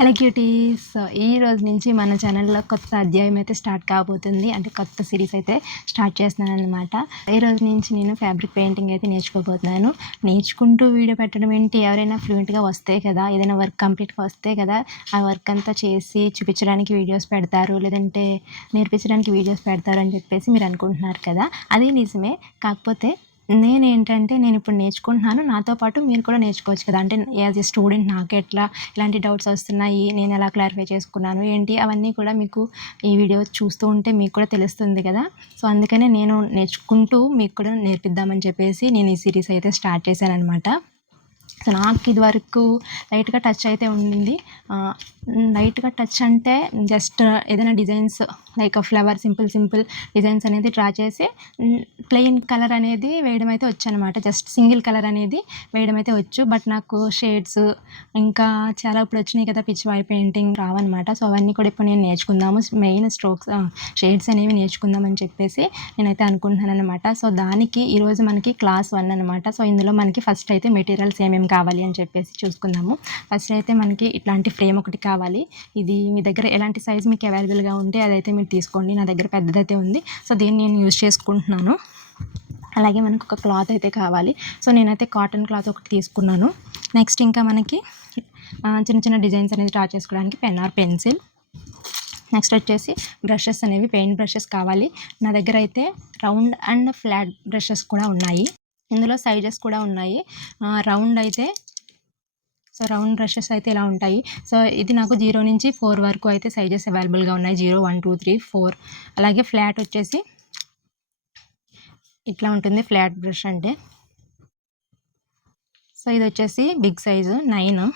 Hello cuties. ఈ రోజు నుంచి మన ఛానల్లో కొత్త అధ్యాయం అయితే స్టార్ట్ కాబోతుంది. అంటే కొత్త సిరీస్ అయితే స్టార్ట్ చేస్తున్నాను అనమాట. ఈ రోజు నుంచి నేను ఫ్యాబ్రిక్ పెయింటింగ్ అయితే నేర్చుకోబోతున్నాను. నేర్చుకుంటూ వీడియో పెట్టడం ఏంటి, ఎవరైనా ఫ్లూయెంట్గా వస్తే కదా, ఏదైనా వర్క్ కంప్లీట్గా వస్తే కదా ఆ వర్క్ అంతా చేసి చూపించడానికి వీడియోస్ పెడతారు, లేదంటే నేర్పించడానికి వీడియోస్ పెడతారు అని చెప్పేసి మీరు అనుకుంటున్నారు కదా. అది నిజమే. కాకపోతే నేను ఇప్పుడు నేర్చుకుంటున్నాను. నాతో పాటు మీరు కూడా నేర్చుకోవచ్చు కదా. అంటే యాజ్ ఎ స్టూడెంట్ నాకు ఎట్లా ఇలాంటి డౌట్స్ వస్తున్నాయి, నేను ఎలా క్లారిఫై చేసుకున్నాను ఏంటి, అవన్నీ కూడా మీకు ఈ వీడియో చూస్తూ ఉంటే మీకు కూడా తెలుస్తుంది కదా. సో అందుకనే నేను నేర్చుకుంటూ మీకు కూడా నేర్పిద్దామని చెప్పేసి నేను ఈ సిరీస్ అయితే స్టార్ట్ చేశాను అనమాట. సో నాకు ఇది వరకు లైట్గా టచ్ అయితే ఉండింది. లైట్గా టచ్ అంటే జస్ట్ ఏదైనా designs like flower simple designs అనేది డ్రా చేసి ప్లెయిన్ కలర్ అనేది వేయడం అయితే వచ్చు అనమాట. జస్ట్ సింగిల్ కలర్ అనేది వేయడం అయితే వచ్చు. బట్ నాకు షేడ్స్ ఇంకా చాలా ఇప్పుడు వచ్చినాయి కదా పిచ్ వై పెయింటింగ్ రావన్నమాట. సో అవన్నీ కూడా ఇప్పుడు నేను నేర్చుకుందాము, మెయిన్ స్ట్రోక్స్ షేడ్స్ అనేవి నేర్చుకుందామని చెప్పేసి నేనైతే అనుకుంటున్నాను అనమాట. సో దానికి ఈరోజు మనకి క్లాస్ 1 అనమాట. సో ఇందులో మనకి ఫస్ట్ అయితే మెటీరియల్స్ ఏమేమి కావాలి అని చెప్పేసి చూసుకుందాము. ఫస్ట్ అయితే మనకి ఇట్లాంటి ఫ్రేమ్ ఒకటి కావాలి. ఇది మీ దగ్గర ఎలాంటి సైజ్ మీకు అవైలబుల్గా ఉంటే అదైతే మీరు తీసుకోండి. నా దగ్గర పెద్దదైతే ఉంది, సో దీన్ని నేను యూజ్ చేసుకుంటున్నాను. అలాగే మనకు ఒక క్లాత్ అయితే కావాలి. సో నేనైతే కాటన్ క్లాత్ ఒకటి తీసుకున్నాను. నెక్స్ట్ ఇంకా మనకి చిన్న డిజైన్స్ అనేది డ్రా చేసుకోవడానికి పెన్ ఆర్ పెన్సిల్. నెక్స్ట్ వచ్చేసి బ్రషెస్ అనేవి పెయింట్ బ్రషెస్ కావాలి. నా దగ్గర అయితే రౌండ్ అండ్ ఫ్లాట్ బ్రషెస్ కూడా ఉన్నాయి. ఇందులో సైజెస్ కూడా ఉన్నాయి. రౌండ్ అయితే రౌండ్ బ్రషెస్ అయితే ఇలా ఉంటాయి. సో ఇది నాకు 0 నుంచి 4 వరకు అయితే సైజెస్ అవైలబుల్గా ఉన్నాయి. 0, 1, 2, 3, 4. అలాగే ఫ్లాట్ వచ్చేసి ఇట్లా ఉంటుంది ఫ్లాట్ బ్రష్ అంటే. సో ఇది వచ్చేసి బిగ్ సైజు 9.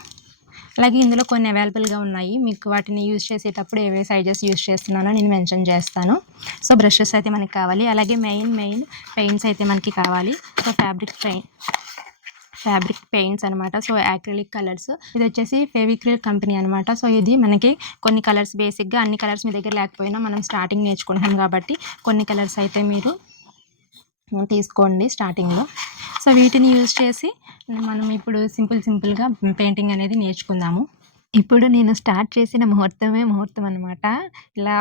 అలాగే ఇందులో కొన్ని అవైలబుల్గా ఉన్నాయి. మీకు వాటిని యూజ్ చేసేటప్పుడు ఏవే సైజెస్ యూజ్ చేస్తున్నానో నేను మెన్షన్ చేస్తాను. సో బ్రషెస్ అయితే మనకి కావాలి. అలాగే మెయిన్ పెయింట్స్ అయితే మనకి కావాలి. సో ఫ్యాబ్రిక్ పెయింట్స్ అనమాట. So acrylic colours. ఇది వచ్చేసి ఫెవిక్రిల్ కంపెనీ అనమాట. సో ఇది మనకి కొన్ని కలర్స్, బేసిక్గా అన్ని కలర్స్ మీ దగ్గర లేకపోయినా మనం స్టార్టింగ్ నేర్చుకుంటాం కాబట్టి కొన్ని కలర్స్ అయితే మీరు తీసుకోండి స్టార్టింగ్లో. సో వీటిని యూజ్ చేసి మనం ఇప్పుడు సింపుల్గా పెయింటింగ్ అనేది నేర్చుకుందాము. ఇప్పుడు నేను స్టార్ట్ చేసిన ముహూర్తం అనమాట. ఇలా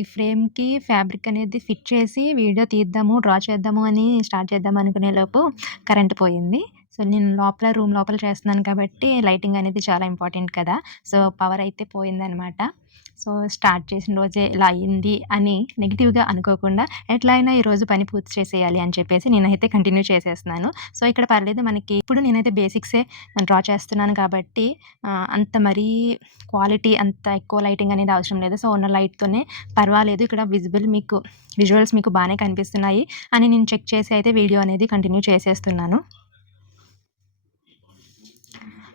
ఈ ఫ్రేమ్‌కి ఫ్యాబ్రిక్ అనేది ఫిట్ చేసి వీడియో తీద్దాము, డ్రా చేద్దాము అని స్టార్ట్ చేద్దాం అనుకునే లోపు కరెంట్ పోయింది. సో నేను రూమ్ లోపల చేస్తున్నాను కాబట్టి లైటింగ్ అనేది చాలా ఇంపార్టెంట్ కదా. సో పవర్ అయితే పోయిందనమాట. సో స్టార్ట్ చేసిన రోజే ఇలా అయింది అని నెగిటివ్‌గా అనుకోకుండా ఎట్లా అయినా ఈరోజు పని పూర్తి చేసేయాలి అని చెప్పేసి నేనైతే కంటిన్యూ చేసేస్తున్నాను. సో ఇక్కడ పర్లేదు మనకి. ఇప్పుడు నేనైతే బేసిక్సే డ్రా చేస్తున్నాను కాబట్టి అంత మరీ క్వాలిటీ అంత ఎక్కువ లైటింగ్ అనేది అవసరం లేదు. సో ఉన్న లైట్‌తోనే పర్వాలేదు. ఇక్కడ విజువల్స్ మీకు బాగానే కనిపిస్తున్నాయి అని నేను చెక్ చేసి అయితే వీడియో అనేది కంటిన్యూ చేసేస్తున్నాను.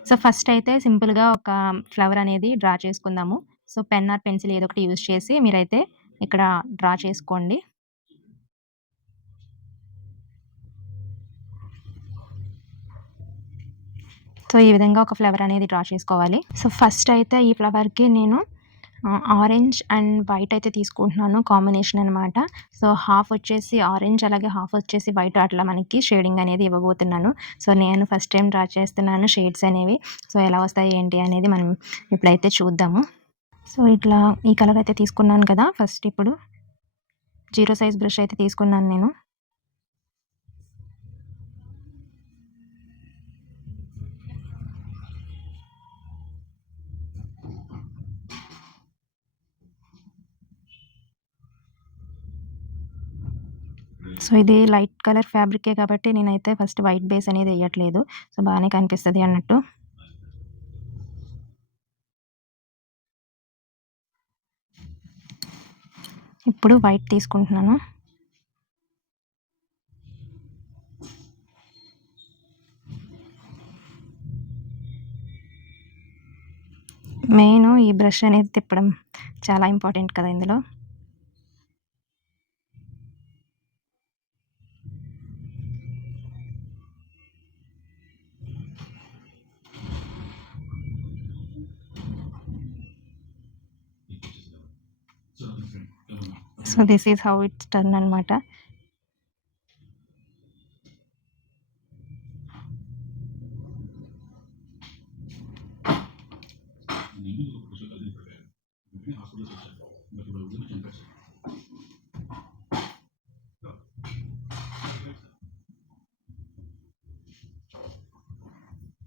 సో ఫస్ట్ అయితే సింపుల్గా ఒక ఫ్లవర్ అనేది డ్రా చేసుకుందాము. సో పెన్ ఆర్ పెన్సిల్ ఏదో ఒకటి యూజ్ చేసి మీరైతే ఇక్కడ డ్రా చేసుకోండి. సో ఈ విధంగా ఒక ఫ్లవర్ అనేది డ్రా చేసుకోవాలి. సో ఫస్ట్ అయితే ఈ ఫ్లవర్కి నేను ఆరెంజ్ అండ్ వైట్ అయితే తీసుకుంటున్నాను, కాంబినేషన్ అనమాట. సో హాఫ్ వచ్చేసి ఆరెంజ్, అలాగే హాఫ్ వచ్చేసి వైట్, అట్లా మనకి షేడింగ్ అనేది ఇవ్వబోతున్నాను. సో నేను ఫస్ట్ టైం డ్రా చేస్తున్నాను షేడ్స్ అనేవి. సో ఎలా వస్తాయి ఏంటి అనేది మనం ఇప్పుడైతే చూద్దాము. సో ఇట్లా ఈ కలర్ అయితే తీసుకున్నాను కదా. ఫస్ట్ ఇప్పుడు 0 సైజ్ బ్రష్ అయితే తీసుకున్నాను నేను. సో ఇది లైట్ కలర్ ఫ్యాబ్రికే కాబట్టి నేనైతే ఫస్ట్ వైట్ బేస్ అనేది వేయట్లేదు. సో బాగానే కనిపిస్తుంది అన్నట్టు. ఇప్పుడు వైట్ తీసుకుంటున్నాను. మెయిన్ ఈ బ్రష్ అనేది తిప్పడం చాలా ఇంపార్టెంట్ కదా ఇందులో. So this is how it's done అనమాట.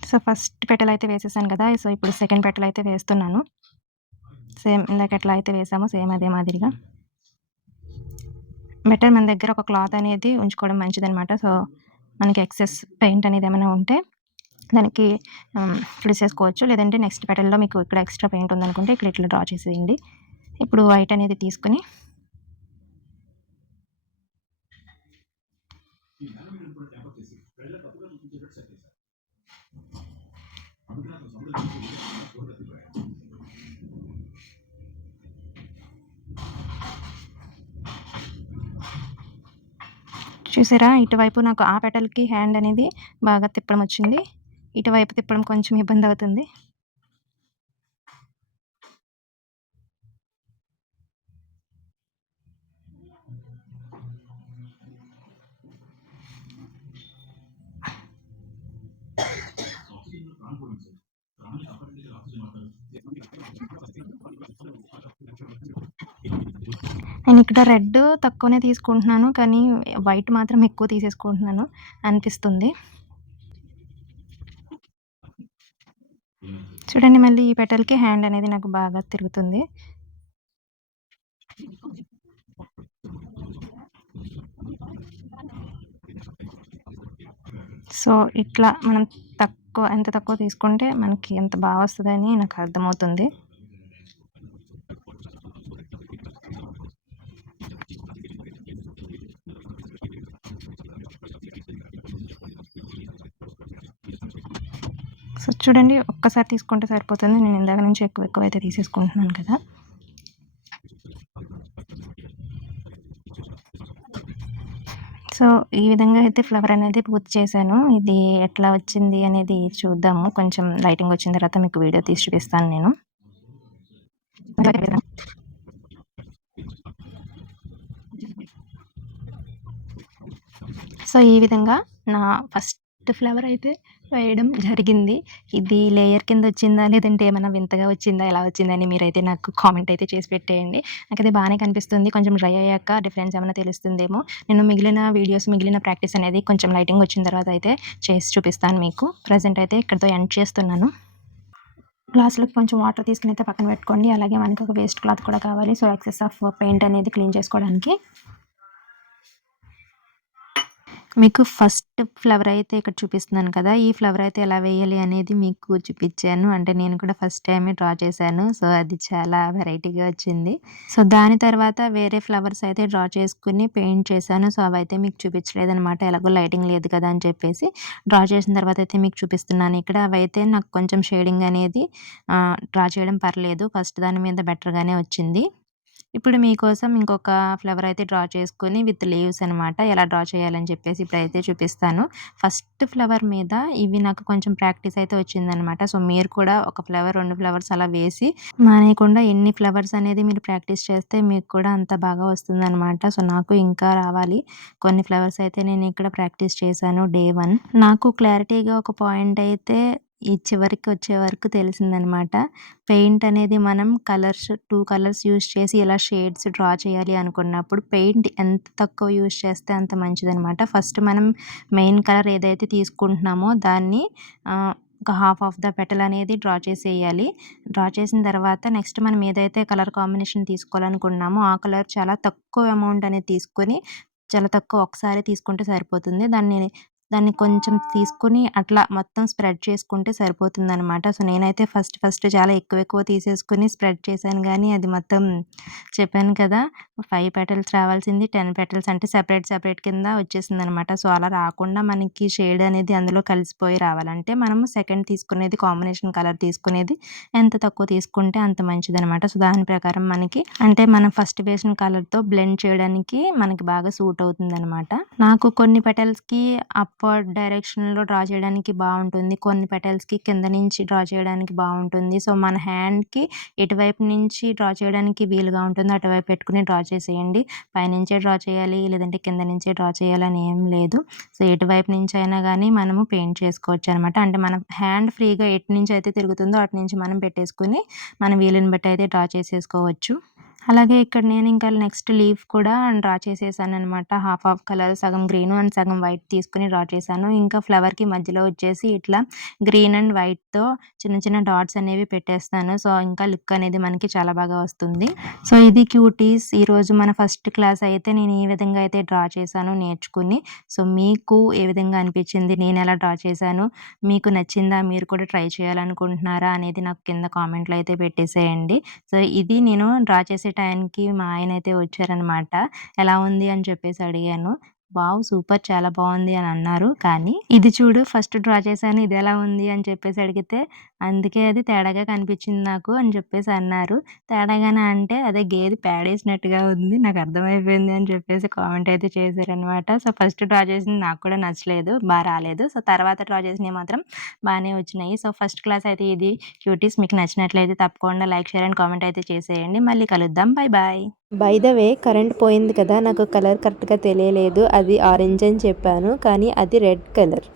సో, ఫస్ట్ పెటల్ అయితే వేసేసాను కదా! సో, ఇప్పుడు సెకండ్ పెటల్ అయితే వేస్తున్నాను. సేమ్ ఇందాక ఎట్లా అయితే వేసామో సేమ్ అదే మాదిరిగా. బెటర్ మన దగ్గర ఒక క్లాత్ అనేది ఉంచుకోవడం మంచిదనమాట. సో, మనకి ఎక్సెస్ పెయింట్ అనేది ఏమైనా ఉంటే దానికి తుడిసేసుకోవచ్చు. లేదంటే నెక్స్ట్ పెటల్‌లో మీకు ఇక్కడ ఎక్స్‌ట్రా పెయింట్ ఉందనుకుంటే ఇక్కడ ఇట్లా డ్రా చేసేయండి. ఇప్పుడు వైట్ అనేది తీసుకొని చూసారా? ఇటువైపు నాకు ఆ పెటల్‌కి హ్యాండ్ అనేది బాగా తిప్పడం వచ్చింది. ఇటువైపు తిప్పడం కొంచెం ఇబ్బందవుతుంది. నేనిక్కడ రెడ్ తక్కువనే తీసుకుంటున్నాను. కానీ వైట్ మాత్రం ఎక్కువ తీసేసుకుంటున్నాను అనిపిస్తుంది. చూడండి మళ్ళీ ఈ పెటల్‌కి హ్యాండ్ అనేది నాకు బాగా తిరుగుతుంది. సో, ఇట్లా మనం ఎంత తక్కువ తీసుకుంటే మనకి ఎంత బా వస్తదని నాకు అర్థమవుతుంది. సో, చూడండి ఒక్కసారి తీసుకుంటే సరిపోతుంది. నేను ఇందాక నుంచి ఎక్కువైతే తీసేసుకుంటున్నాను కదా! సో, ఈ విధంగా అయితే ఫ్లవర్ అనేది పూర్తి చేశాను. ఇది ఎట్లా వచ్చింది అనేది చూద్దాము. కొంచెం లైటింగ్ వచ్చిన తర్వాత మీకు వీడియో తీసి చూపిస్తాను నేను. సో, ఈ విధంగా నా ఫస్ట్ ఫ్లవర్ అయితే వేయడం జరిగింది. ఇది లేయర్ కింద వచ్చిందా? లేదంటే ఏమన్నా వింతగా వచ్చిందా? ఎలా వచ్చిందని మీరైతే నాకు కామెంట్ అయితే చేసి పెట్టేయండి. నాకైతే బానే కనిపిస్తుంది. కొంచెం డ్రై అయ్యాక డిఫరెన్స్ ఏమన్నా తెలుస్తుందేమో. నేను మిగిలిన ప్రాక్టీస్ అనేది కొంచెం లైటింగ్ వచ్చిన తర్వాత అయితే చేసి చూపిస్తాను మీకు. ప్రెజెంట్ అయితే ఇక్కడితో ఎండ్ చేస్తున్నాను. గ్లాస్‌లోకి కొంచెం వాటర్ తీసుకొని అయితే పక్కన పెట్టుకోండి. అలాగే మనకి ఒక వేస్ట్ క్లాత్ కూడా కావాలి. సో, ఎక్సెస్ ఆఫ్ పెయింట్ అనేది క్లీన్ చేసుకోవడానికి. మీకు ఫస్ట్ ఫ్లవర్ అయితే ఇక్కడ చూపిస్తున్నాను కదా! ఈ ఫ్లవర్ అయితే ఎలా వేయాలి అనేది మీకు చూపిచ్చాను. అంటే నేను కూడా ఫస్ట్ టైమే డ్రా చేశాను. సో, అది చాలా వెరైటీగా వచ్చింది. సో, దాని తర్వాత వేరే ఫ్లవర్స్ అయితే డ్రా చేసుకొని పెయింట్ చేశాను. సో, అవైతే మీకు చూపించలేదనమాట. ఎలాగో లైటింగ్ లేదు కదా అని చెప్పేసి డ్రా చేసిన తర్వాత అయితే మీకు చూపిస్తున్నాను ఇక్కడ. అవైతే నాకు కొంచెం షేడింగ్ అనేది డ్రా చేయడం పర్లేదు. ఫస్ట్ దాని మీద బెటర్‌గానే వచ్చింది. ఇప్పుడు మీకోసం ఇంకొక ఫ్లవర్ అయితే డ్రా చేసుకొని విత్ లీవ్స్ అనమాట. ఎలా డ్రా చేయాలని చెప్పేసి ఇప్పుడైతే చూపిస్తాను. ఫస్ట్ ఫ్లవర్ మీద ఇవి నాకు కొంచెం ప్రాక్టీస్ అయితే వచ్చిందనమాట. సో, మీరు కూడా ఒక ఫ్లవర్, 2 ఫ్లవర్స్ అలా వేసి మానేయకుండా ఎన్ని ఫ్లవర్స్ అనేది మీరు ప్రాక్టీస్ చేస్తే మీకు కూడా అంత బాగా వస్తుందనమాట. సో, నాకు ఇంకా రావాలి. కొన్ని ఫ్లవర్స్ అయితే నేను ఇక్కడ ప్రాక్టీస్ చేశాను డే 1. నాకు క్లారిటీగా ఒక పాయింట్ అయితే ఈ చివరికి వచ్చే వరకు తెలిసిందనమాట. పెయింట్ అనేది మనం 2 కలర్స్ యూజ్ చేసి ఇలా షేడ్స్ డ్రా చేయాలి అనుకున్నప్పుడు పెయింట్ ఎంత తక్కువ యూజ్ చేస్తే అంత మంచిదనమాట. ఫస్ట్ మనం మెయిన్ కలర్ ఏదైతే తీసుకుంటున్నామో దాన్ని ఒక హాఫ్ ఆఫ్ ద పెటల్ అనేది డ్రా చేసేయాలి. డ్రా చేసిన తర్వాత నెక్స్ట్ మనం ఏదైతే కలర్ కాంబినేషన్ తీసుకోవాలనుకున్నామో ఆ కలర్ చాలా తక్కువ అమౌంట్ అనేది తీసుకొని చాలా తక్కువ ఒకసారే తీసుకుంటే సరిపోతుంది. దాన్ని కొంచెం తీసుకొని అట్లా మొత్తం స్ప్రెడ్ చేసుకుంటే సరిపోతుందనమాట. సో, నేనైతే ఫస్ట్ చాలా ఎక్కువ తీసేసుకొని స్ప్రెడ్ చేశాను గానీ అది మొత్తం చెప్పాను కదా! 5 పెటల్స్ రావాల్సింది 10 పెటల్స్ అంటే సెపరేట్ కింద వచ్చేసిందనమాట. సో, అలా రాకుండా మనకి షేడ్ అనేది అందులో కలిసిపోయి రావాలంటే మనము సెకండ్ తీసుకునేది కాంబినేషన్ కలర్ తీసుకునేది ఎంత తక్కువ తీసుకుంటే అంత మంచిదనమాట. సో, దాని ప్రకారం మనకి అంటే మనం ఫస్ట్ వేసిన కలర్‌తో బ్లెండ్ చేయడానికి మనకి బాగా సూట్ అవుతుందనమాట. నాకు కొన్ని పెటల్స్‌కి ఆ అప్వర్డ్ డైరెక్షన్‌లో డ్రా చేయడానికి బావుంటుంది. కొన్ని పెటల్స్‌కి కింద నుంచి డ్రా చేయడానికి బావుంటుంది. సో, మన హ్యాండ్‌కి ఎటువైపు నుంచి డ్రా చేయడానికి వీలుగా ఉంటుందో అటువైపు పెట్టుకొని డ్రా చేసేయండి. పైనుంచే డ్రా చేయాలి, లేదంటే కింద నుంచే డ్రా చేయాలని ఏం లేదు. సో, ఎటువైపు నుంచైనా గానీ మనము పెయింట్ చేసుకోవచ్చనమాట. అంటే మన హ్యాండ్ ఫ్రీగా ఎటు నుంచయితే తిరుగుతుందో అటు నుంచి మనం పెట్టేసుకొని మన వీలుని బట్టి అయితే డ్రా చేసేసుకోవచ్చు. అలాగే ఇక్కడ నేను ఇంకా నెక్స్ట్ లీఫ్ కూడా డ్రా చేసేసాననమాట. హాఫ్ హాఫ్ కలర్ సగం గ్రీను అండ్ సగం వైట్ తీసుకొని డ్రా చేశాను. ఇంకా ఫ్లవర్‌కి మధ్యలో వచ్చేసి ఇట్లా గ్రీన్ అండ్ వైట్‌తో చిన్న చిన్న డాట్స్ అనేవి పెట్టేస్తాను. సో, ఇంకా లుక్ అనేది మనకి చాలా బాగా వస్తుంది. సో, ఇది క్యూటీస్. ఈరోజు మన ఫస్ట్ క్లాస్ అయితే నేను ఈ విధంగా అయితే డ్రా చేశాను నేర్చుకుని. సో, మీకు ఏ విధంగా అనిపించింది? నేనెలా డ్రా చేశాను? మీకు నచ్చిందా? మీరు కూడా ట్రై చేయాలనుకుంటున్నారా? అనేది నాకు కింద కామెంట్‌లో అయితే పెట్టేసేయండి. సో, ఇది నేను డ్రా చేసే టైంకి మా ఆయనైతే వచ్చారనమాట. ఎలా ఉంది అని చెప్పేసి అడిగాను. వావ్! సూపర్ చాలా బావుంది అని అన్నారు. కానీ ఇది చూడు ఫస్ట్ డ్రా చేశాను ఇదెలా ఉంది అని చెప్పేసి అడిగితే, అందుకే అది తేడాగా కనిపించింది నాకు అని చెప్పేసి అన్నారు. తేడాగానా అంటే అదే గేదె పేడేసినట్టుగా ఉంది. నాకు అర్థమైపోయింది అని చెప్పేసి కామెంట్ అయితే చేశారనమాట. సో, ఫస్ట్ డ్రా చేసింది నాకు కూడా నచ్చలేదు. రాలేదు. సో, తర్వాత డ్రా చేసినయి మాత్రం బానే వచ్చినాయి. సో, ఫస్ట్ క్లాస్ అయితే ఇది క్యూటీస్. మీకు నచ్చినట్లయితే తప్పకుండా లైక్, షేర్ అండ్ కామెంట్ అయితే చేసేయండి. మళ్ళీ కలుద్దాం. Bye bye. By the way current పోయింది కదా, నాకు కలర్ కరెక్ట్‌గా తెలియలేదు. అది ఆరెంజ్ అని చెప్పాను. కానీ అది రెడ్ కలర్.